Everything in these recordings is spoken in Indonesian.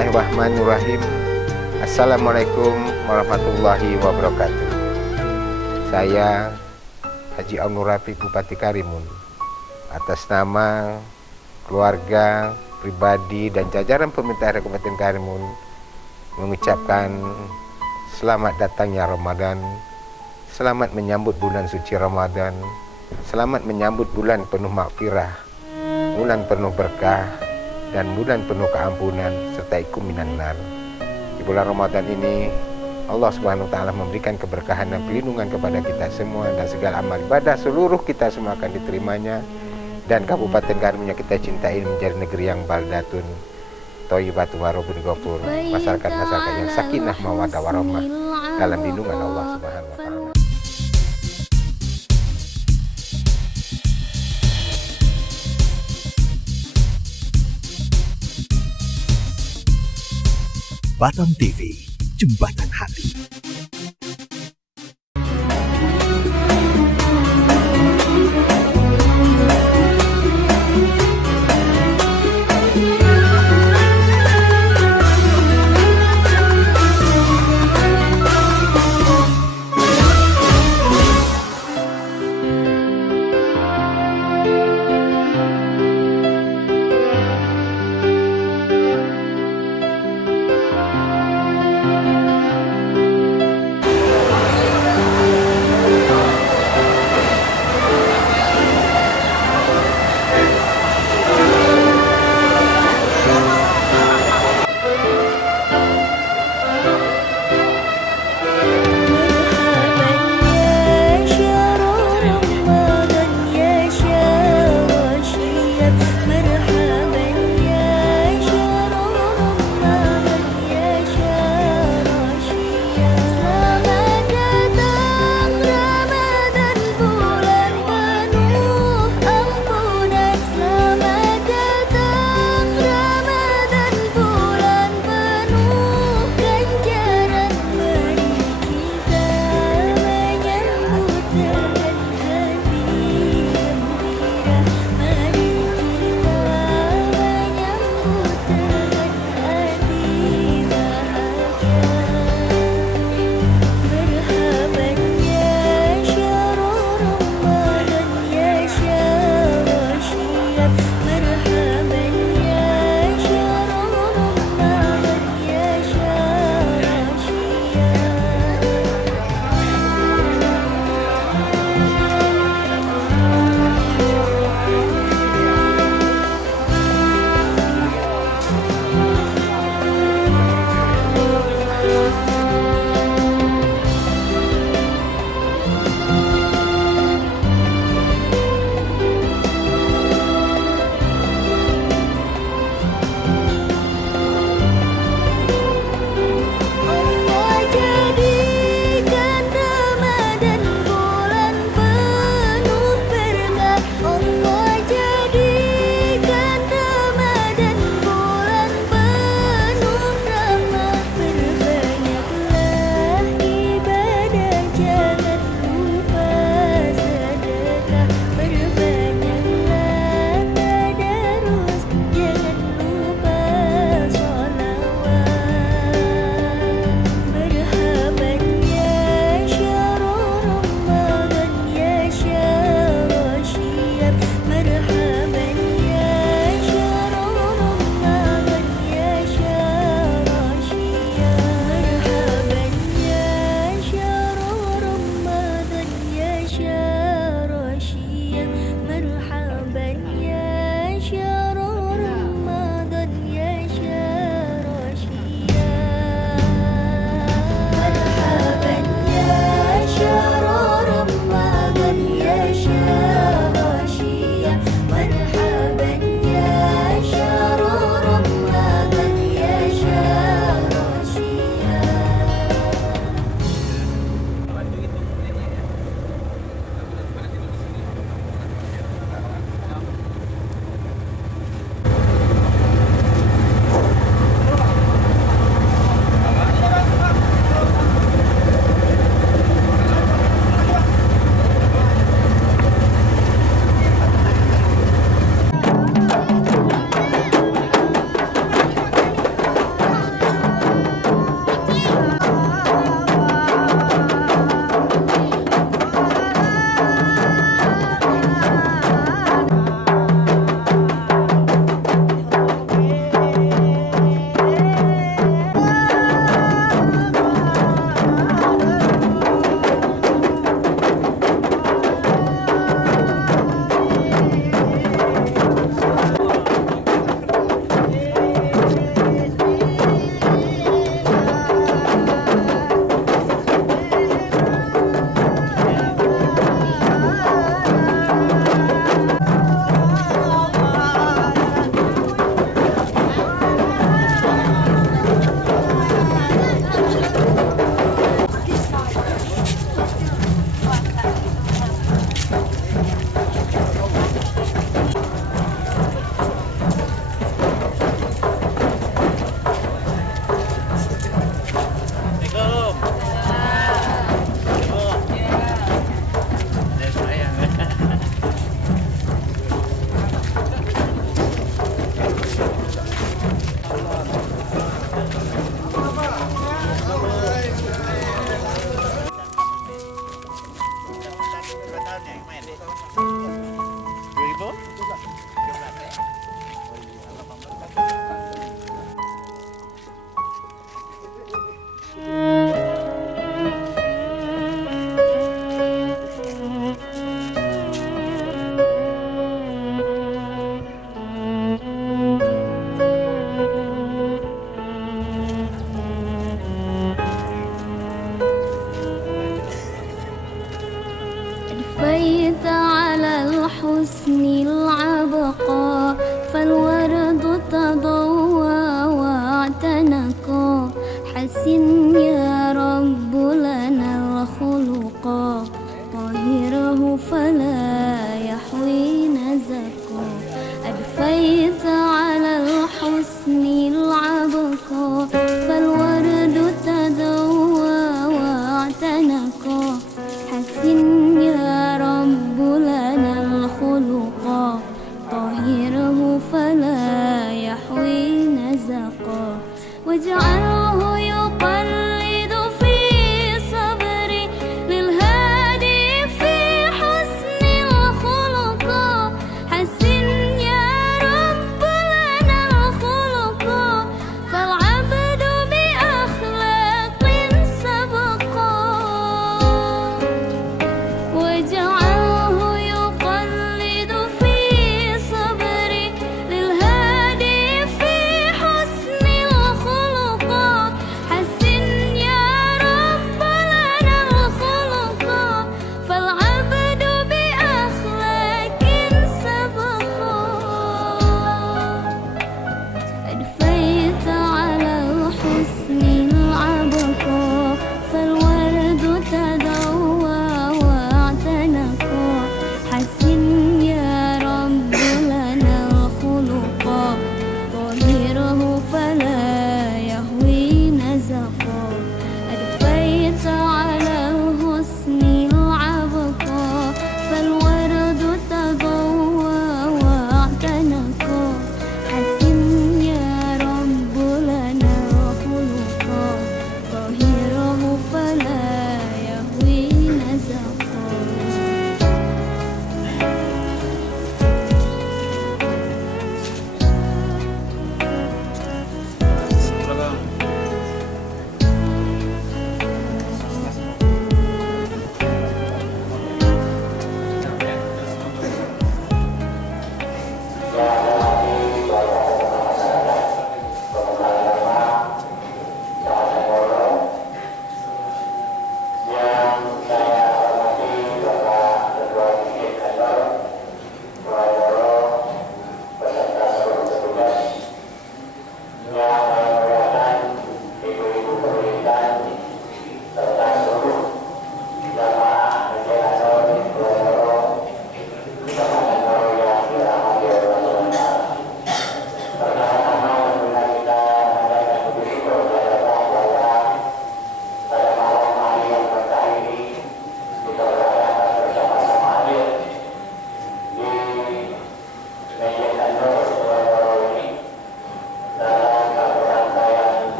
Bismillahirrahmanirrahim. Assalamualaikum warahmatullahi wabarakatuh. Saya Haji Aun Nur Rafiq, Bupati Karimun, atas nama keluarga, pribadi, dan jajaran pemerintah Kabupaten Karimun mengucapkan selamat datangnya Ramadan, selamat menyambut bulan suci Ramadan, selamat menyambut bulan penuh maghfirah, bulan penuh berkah, dan bulan penuh keampunan serta ikum minan nar. Di bulan Ramadan ini Allah Subhanahu wa taala memberikan keberkahan dan perlindungan kepada kita semua, dan segala amal ibadah seluruh kita semua akan diterimanya, dan Kabupaten Karimun yang kita cintai menjadi negeri yang baldatun thayyibatun warabun ghafur, masyarakat-masyarakat yang sakinah mawaddah warahmah dalam lindungan Allah Subhanahu wa taala. Batam TV, Jembatan Hati. سبقا فالورد تضوى واعتنقا حسن يا رب لنا الخلقا طهره فلا يحوي نزقا أدفيت على الحسن العبقا فالورد تضوى واعتنقا حسن يا رب لنا الخلقا طهره فلا يحوي نزقا واجعله يقلد في صبري للهادي في حسن الخلقا حسن يا رب لنا الخلقا فالعبد بأخلاق سبقا واجعله يقلد في صبري للهادي في حسن الخلقا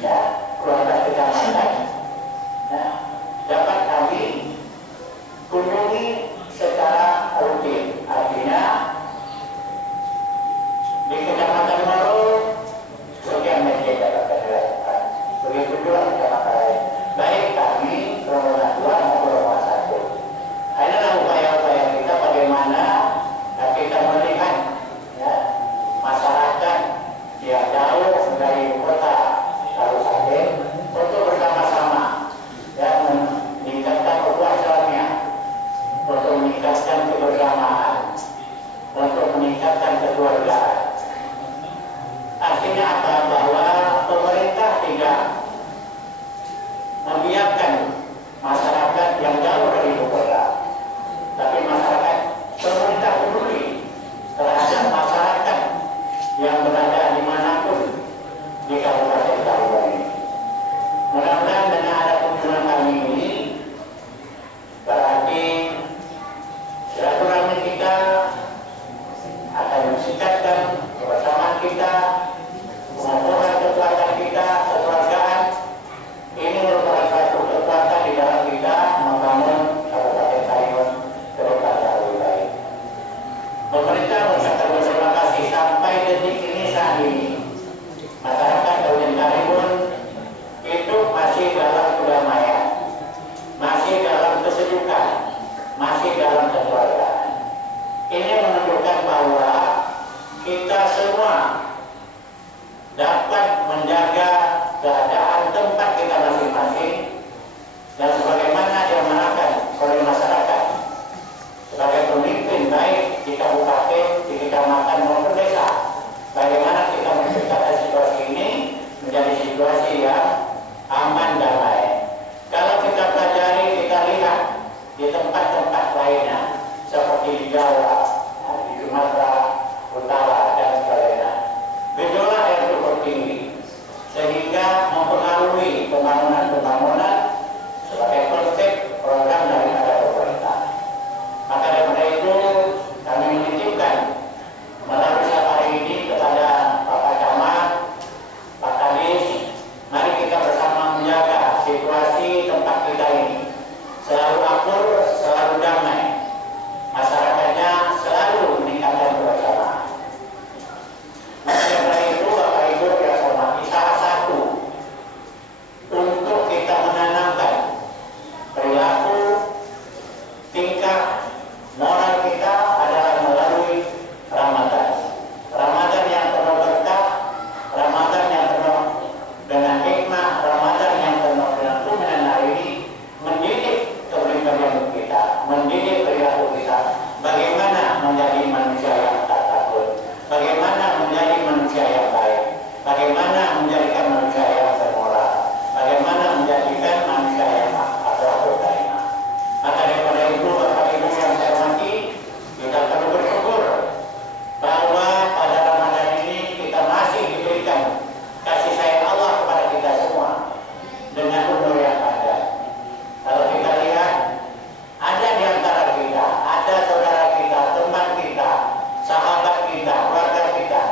ya, 12 kecamatan, nah, dapat kami kunjungi secara rutin. Artinya di Kecamatan Moro sekian masjid dapat dilakukan. Begitu juga kecamatan lain. Baik kami Rombongan 2 maupun Rombongan 1. Inilah upaya-upaya kita bagaimana kita melihat ya, masyarakat yang jauh dari kota Kabupaten untuk bersama-sama ya, meningkatkan ukhuwah Islamiyah, untuk meningkatkan kebersamaan, untuk meningkatkan kekeluargaan. Artinya apa? Bahwa pemerintah tidak membiarkan masyarakat yang jauh dari ibu kota, tapi masyarakat pemerintah peduli terhadap masyarakat yang berada dimanapun di Kabupaten Karawang ini. Mudah-mudahan dengan ada kunjungan kami ini berarti silaturahmi kita akan meningkatkan kebersamaan kita, mengumpulkan kekuatan kita, kekeluargaan. Ini merupakan satu kekuatan di dalam kita membangun Kabupaten Karimun ke depan yang lebih baik. Pemerintah mengucapkan terima kasih sampai detik ini saat ini. Masyarakat Kabupaten Karimun hidup masih dalam kedamaian, masih dalam kesejukan, masih dalam kekeluargaan. Ini menunjukkan bahwa kita semua dapat menjaga keadaan tempat kita masing-masing dan sebagaimana diamanahkan oleh masyarakat sebagai pemimpin baik di kabupaten, di kecamatan maupun desa. Bagaimana kita menciptakan situasi ini menjadi situasi yang aman damai. Kalau kita pelajari, kita lihat di tempat-tempat lainnya seperti di Jawa, di Sumatera Utara dan sebagainya, gejolak yang cukup tinggi sehingga mempengaruhi pembangunan sebagai konsep program daripada pemerintah. Maka daripada itu kami menitipkan melalui safari ini kepada Bapak Camat, Pak Kadis, mari kita bersama menjaga situasi tempat kita ini selalu akur, selalu damai, masyarakatnya selalu meningkatkan kebersamaan. Maka daripada itu Bapak Ibu yang saya hormati, salah satu untuk kita menanamkan perilaku, tingkah moral kita adalah melalui Ramadan. Ramadan yang penuh berkah, Ramadan yang penuh dengan hikmah, Ramadan yang penuh dengan kemuliaan hari ini mendidik kepribadian kita, mendidik perilaku kita, bagaimana menjadi manusia yang tak takut, bagaimana menjadi manusia yang baik, bagaimana menjadikan manusia yang bermoral, bagaimana menjadikan manusia yang akhlakul karimah. Maka daripada itu Bapak Ibu yang saya hormati, kita perlu bersyukur bahwa pada Ramadan ini kita masih diberikan kasih sayang Allah kepada kita semua dengan umur yang panjang. Kalau kita lihat, ada di antara kita, ada saudara kita, teman kita, sahabat kita, keluarga kita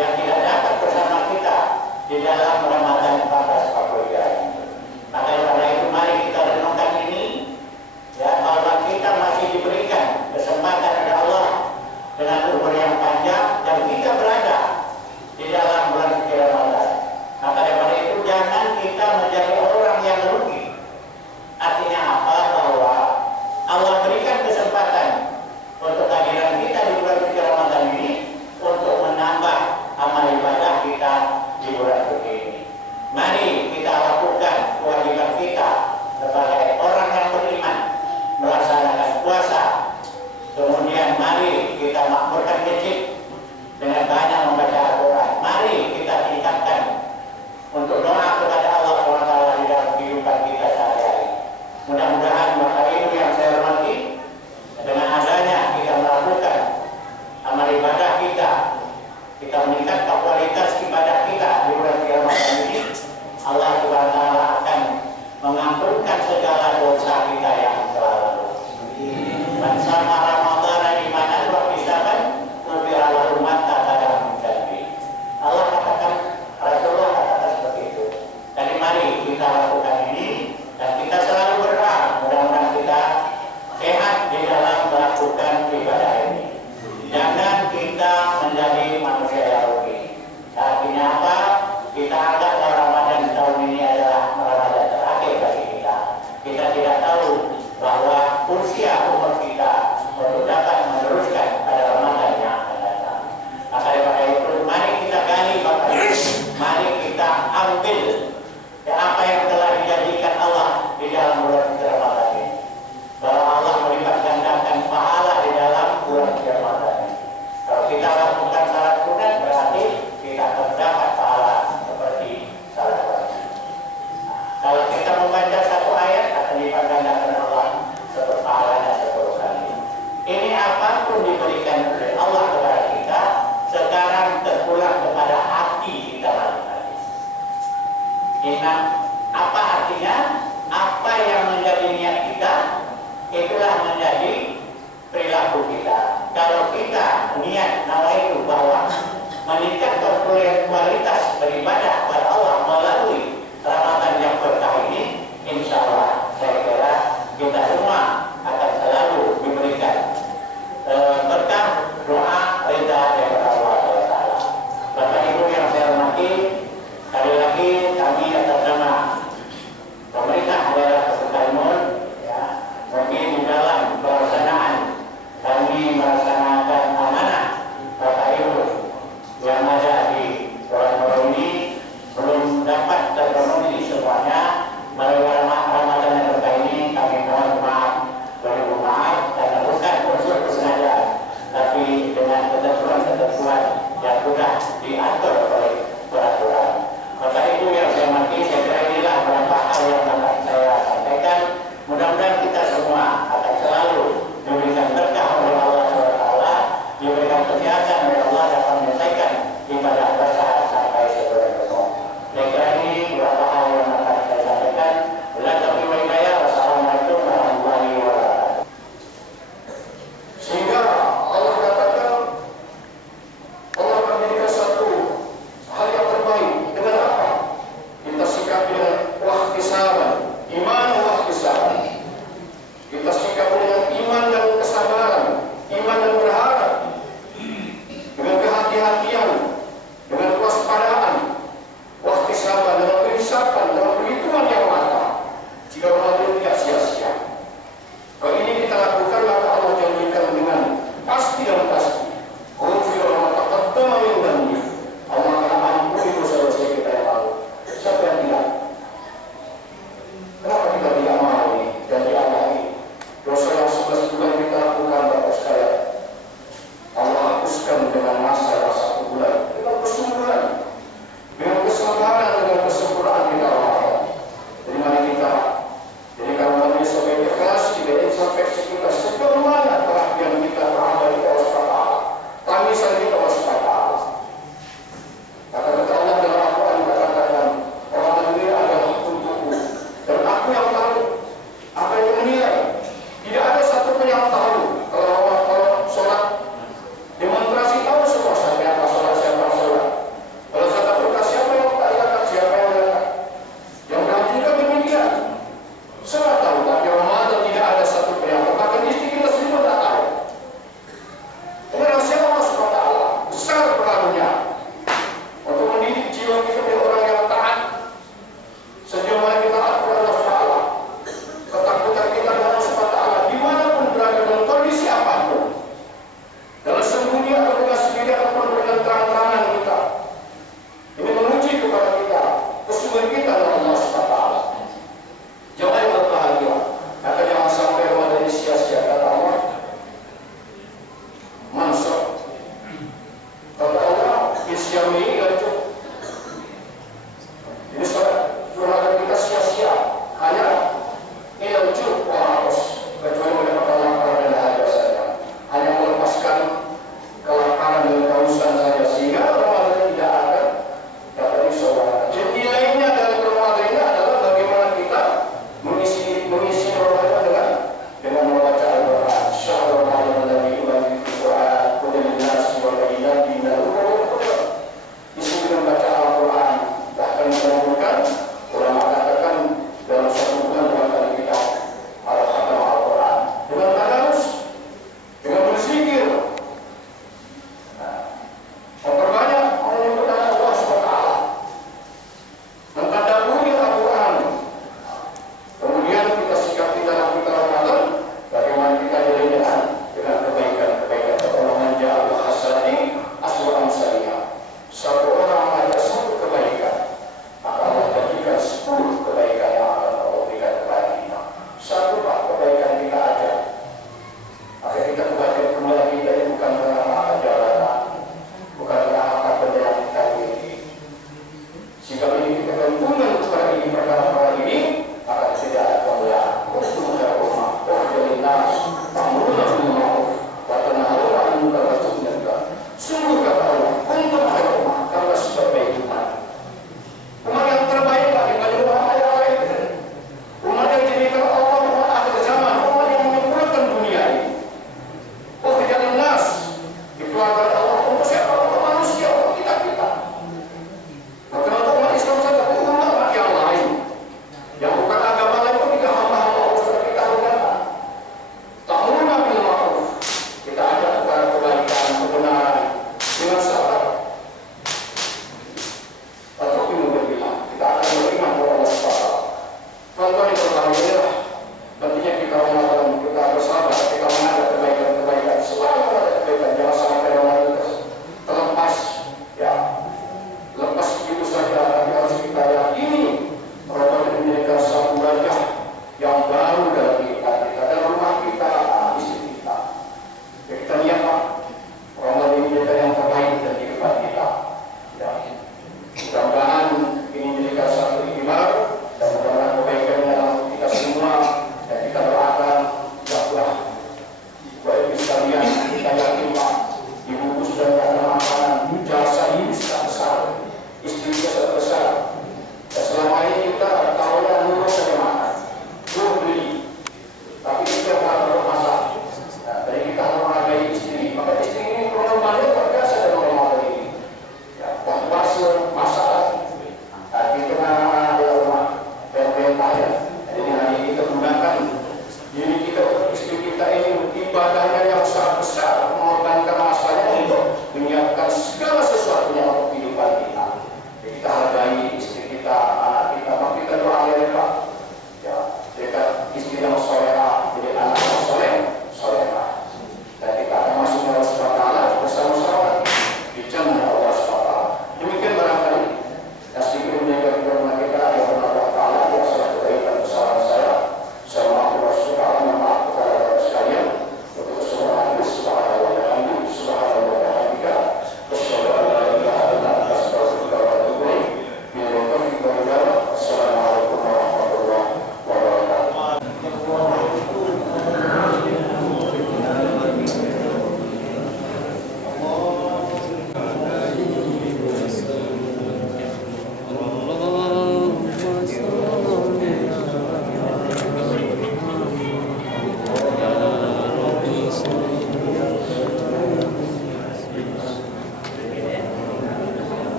yang tidak dapat bersama kita di dalam Ramadan 1443 ini. Maka karena itu mari kita renungkan ini, ya, bahwa kita masih diberikan kesempatan oleh Allah dengan umur yang panjang dan kita berada di dalam bulan suci Ramadan. Maka daripada itu jangan kita menjadi orang yang rugi. Artinya apa? Bahwa Allah berikan kesempatan untuk kehadiran kita di bulan suci Ramadan ini untuk menambah amal ibadah kita di bulan suci ini. Mari kita lakukan kewajiban kita sebagai orang yang beriman, melaksanakan puasa. Kemudian mari kita makmurkan masjid dengan banyak membaca Al-Quran. Mari kita tingkatkan untuk doa kepada Allah SWT di dalam kehidupan kita sehari-hari. Mudah-mudahan Bapak Ibu yang saya hormati, dengan adanya kita melakukan amal ibadah kita meningkatkan kualitas ibadah kita di bulan Ramadan ini, Allah SWT Inna, apa artinya? Apa yang menjadi niat kita, itulah menjadi perilaku kita. Kalau kita niat nawaitu bahwa meningkatkan kualitas beribadah kepada Allah melalui Ramadan yang berkah ini, insya Allah saya kira kita semua akan selalu diberikan berkah, doa, rida dari Allah Taala. Bapak Ibu yang saya hormati, sekali lagi kami atas nama pemerintah daerah Kabupaten Karimun, ya, mungkin di dalam pelaksanaan kami melaksanakan amanah Bapak Ibu yang ada di Pulau ini belum dapat terpenuhi semuanya. Melalui Ramadan yang berkah ini kami mohon maaf, berlimpah maaf, karena bukan unsur kesengajaan, tapi dengan ketentuan-ketentuan yang sudah diatur oleh peraturan. Bapak Ibu yang saya hormati, saya kira inilah beberapa hal yang dapat saya sampaikan. Mudah-mudahan kita semua akan selalu diberikan berkah oleh Allah SWT, diberikan kesehatan oleh Allah dapat menyelesaikan ibadah berkah sampai sebulan penuh. Saya kira ini beberapa hal yang dapat saya sampaikan. Bila taufiq wal hidayah. Wassalamualaikum warahmatullahi wabarakatuh. Sehingga Allah katakan Allah akan menjadikan satu hal yang terbaik dengan apa? Kita sikapi dengan wahtisaban, iman wahtisaban. Kita sikapi dengan iman dan kesabaran, iman dan berharap, dengan kehati-hatian, dengan kewaspadaan, wahtisaban, dengan kehisapan, dengan perhitungan yang matang. Jika Ramadan tidak sia-sia. Kalau ini kita lakukan, maka Allah janjikan dengan pasti dan pasti. Ghufira ma taqaddama min dhanbi. Allah akan ampuni dosa-dosa kita yang lalu. Siapa yang tidak? Kenapa kita tidak mau ini janji Allah ini? Dosa yang 11 bulan kita lakukan, Bapak sekalian, Allah hapuskan dengan masa yang 1 bulan, dengan kesungguhan, dengan kesabaran, dengan kesempurnaan kita Allah. Jadi mari kita jadikan kami sampai ikhlas, tidak introspeksi kita sejauh mana perhatian kita terhadap Allah SWT. Tangisan kita Allah SWT. Kata-kata Allah dalam Al-Quran dikatakan, orang ini adalah untukku, dan aku yang tahu apa yang menilai. Tidak ada satu pun yang tahu. Kalau sholat demonstrasi tahu semua siapa yang sholat, siapa yang sholat. Kalau zakat fitrah siapa yang tak siapa yang zakat. Yang berhaji juga demikian. Semua tahu, tapi Ramadan tidak ada satu pun yang tahu. Bahkan istri kita sendiri pun tak tahu. Ini rahasia Allah SWT. Besar pengaruhnya untuk mendidik jiwa kita menjadi orang yang taat. Sejauh mana kita taat kepada Allah SWT. Ketakutan kita kepada Allah SWT dimanapun berada, dalam kondisi apapun, dalam sembunyi atau dengan sendiri ataupun dengan terang-terangan kita, ini menguji kepada kita kesungguhan kita dalam Allah SWT. Jemaah yang berbahagia, maka jangan sampai Ramadan ini sia-sia. Kata Allah, mansur. Kata Allah, isyami itu. Ini Ramadan kita sia-sia. Hanya ilmu harus kecuali mendapatkan lapar dan dahaga saja. Hanya melepaskan kelaparan dan kehausan saja, sehingga Ramadan tidak akan dapat disoalkan. Jadi nilainya dalam Ramadan ini adalah bagaimana kita mengisi Ramadan dengan membaca Al-Quran. Syahrul Ramadan alladzi unzila fihi al-Quran hudan lin-nasi wa bayyinatin minal huda wal furqan. Isi dengan baca Al-Quran, bahkan menunjukkan ulama katakan dalam 1 bulan 2 kali kita al-khatam Al-Quran dengan tadarus, dengan berzikir, memperbanyak menyebut nama Allah SWT, mentadabburi Al-Quran. Kemudian kita sikapi dalam kita Ramadan, bagaimana kita jadi dengan kebaikan-kebaikan. Pertolongan ja'al hasanati asru amsalihah. Satu orang ada 1 kebaikan, maka Allah janjikan 10 kebaikan yang akan Allah berikan kepada kita. 1 Pak, kebaikan kita aja. Maka kita kebaikan kita ini bukan karena harta jabatan, bukan karena harta benda yang kita miliki. Jika ini kita gantungkan kepada ini perkara-perkara ini, maka tidak ada kemuliaan. Untuk rumah, jadi nas, ta'muruna bil ma'ruf wa tanhauna 'anil munkar wa tu'minuna. Sungguh kata Allah, untuk rumah karena sebaik iman. Rumah yang terbaik bagi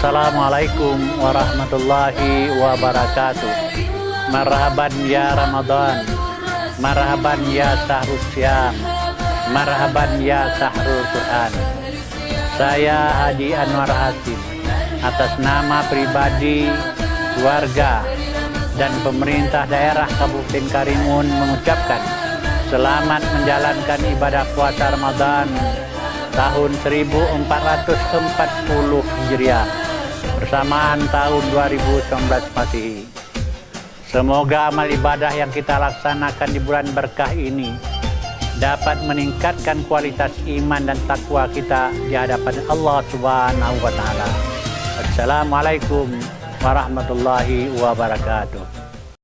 Assalamualaikum warahmatullahi wabarakatuh. Marhaban ya Ramadan, marhaban ya Syahrul Syam, marhaban ya Syahrul Quran. Saya Haji Anwar Hasim atas nama pribadi, keluarga, dan pemerintah daerah Kabupaten Karimun mengucapkan selamat menjalankan ibadah puasa Ramadan tahun 1440 Hijriah bersamaan tahun 2019 Masehi. Semoga amal ibadah yang kita laksanakan di bulan berkah ini dapat meningkatkan kualitas iman dan takwa kita di hadapan Allah Subhanahu wa Ta'ala. Assalamualaikum warahmatullahi wabarakatuh.